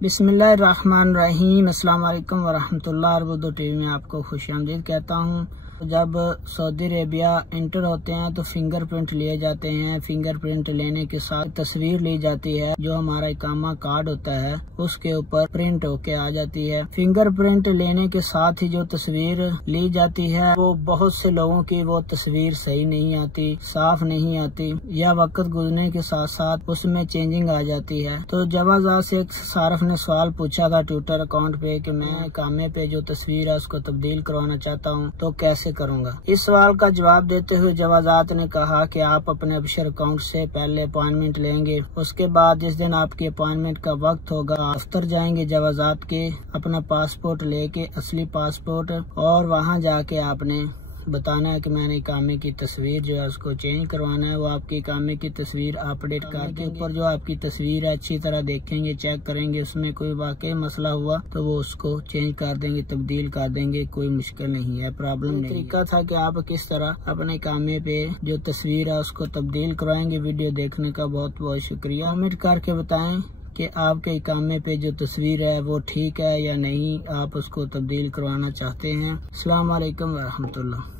बिस्मिल्लाहिर्रहमानिर्रहीम। अस्सलाम वालेकुम वरहमतुल्लाह। उर्दू टीवी में आपको खुशामदीद कहता हूँ। जब सऊदी अरेबिया इंटर होते हैं तो फिंगरप्रिंट लिए जाते हैं। फिंगरप्रिंट लेने के साथ तस्वीर ली जाती है, जो हमारा इकामा कार्ड होता है उसके ऊपर प्रिंट होके आ जाती है। फिंगरप्रिंट लेने के साथ ही जो तस्वीर ली जाती है वो बहुत से लोगों की वो तस्वीर सही नहीं आती, साफ नहीं आती, या वक्त गुजरने के साथ साथ उसमें चेंजिंग आ जाती है। तो जवाज़ात से एक सारफ ने सवाल पूछा था ट्विटर अकाउंट पे कि मैं इकामे पे जो तस्वीर है उसको तब्दील करवाना चाहता हूँ तो कैसे करूंगा। इस सवाल का जवाब देते हुए जवाज़ात ने कहा कि आप अपने अबशर अकाउंट से पहले अपॉइंटमेंट लेंगे, उसके बाद जिस दिन आपकी अपॉइंटमेंट का वक्त होगा दफ्तर जाएंगे जवाज़ात के, अपना पासपोर्ट लेके, असली पासपोर्ट, और वहाँ जाके आपने बताना है कि मैंने इकामे की तस्वीर जो है उसको चेंज करवाना है। वो आपकी इकामे की तस्वीर अपडेट करके ऊपर जो आपकी तस्वीर है अच्छी तरह देखेंगे, चेक करेंगे, उसमें कोई वाकई मसला हुआ तो वो उसको चेंज कर देंगे, तब्दील कर देंगे। कोई मुश्किल नहीं है, प्रॉब्लम नहीं। तरीका था कि आप किस तरह अपने इकामे पे जो तस्वीर है उसको तब्दील करवाएंगे। वीडियो देखने का बहुत बहुत शुक्रिया। कमेंट करके बताएं कि आपके इकामे पे जो तस्वीर है वो ठीक है या नहीं, आप उसको तब्दील करवाना चाहते हैं। अस्सलाम वालेकुम वरहमतुल्लाह।